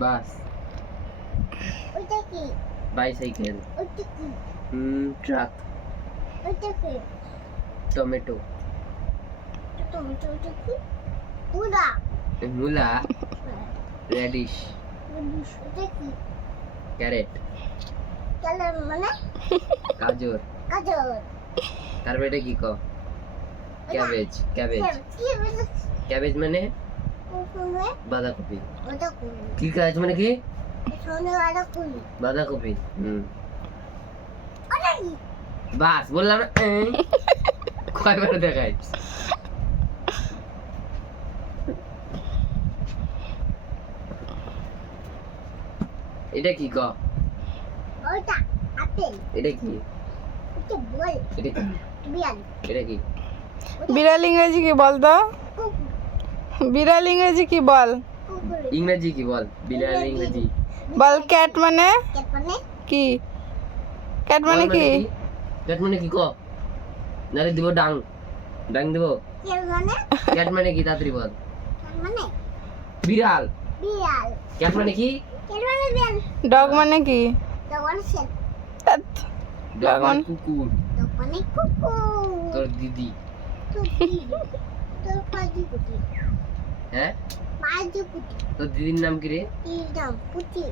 বাস। ওইটা কি? বাইসাইকেল। ওইটা কি? ট্রাক। ওইটা কি? টমেটো। টমেটো ওইটা কি? মূলা। মূলা। রেডিশ। ওইটা কি? ক্যারেট। কালার মানে? গাজর। গাজর। তারপরে এটা কি ক? ক্যাবেজ। ক্যাবেজ। ক্যাবেজ মানে? বাঁধাকপি। কি কাজ মানে কি? বাঁধাকপি। বাস বললাম না। কয়বার দেখাই? এটা কি ক? ওইটা আপেল। এটা কি? এটা বল। এটা কি? বিড়াল। এটা কি? বিড়াল ইংরেজি কি বল তো? বিড়াল ইংরেজি কি বল? ইংরেজি কি বল? বিড়াল ইংরেজি বল। ক্যাট মানে ক্যাট মানে? কি? ক্যাট মানে কি? ক্যাট মানে কি ক? নারে দিব ডাং। ডাং দিব। ক্যাট মানে? ক্যাট মানে কি তাড়াতাড়ি বল। ক্যাট মানে? বিড়াল। বিড়াল। ক্যাট মানে কি? ক্যাট মানে বিড়াল। ডগ মানে কি? ডগ মানে শেপ। ডগ মানে কুকুর। ডগ মানে কুকুর। তোর দিদি। তোর দিদি। তোর পাজি কুটি। হ্যাঁ? পাজি কুটি। তোর দিদির নাম কি রে? দিদির নাম পুটি।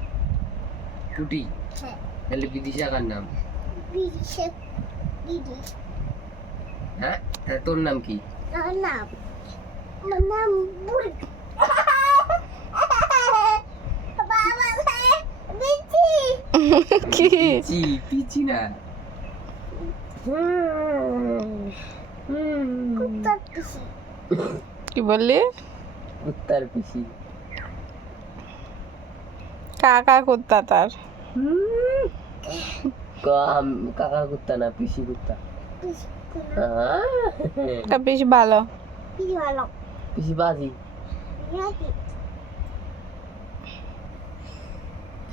টুটি। হ্যাঁ। তাহলে বিদিশা কার নাম? বিদিশা দিদি। হ্যাঁ? তাহলে তোর নাম কি? আমার নাম বুড়ি। বাবা বিচি। কি? পিচি। পিচি না। কুত্তার পিসি। কি বললি? কুত্তার পিসি। কাকা কুত্তা তার। কাকার কুত্তা না, পিসি কুত্তা। পিসি। তা বেশ ভালো। পিসি ভালো। পিসি বাজি। বিরাটি।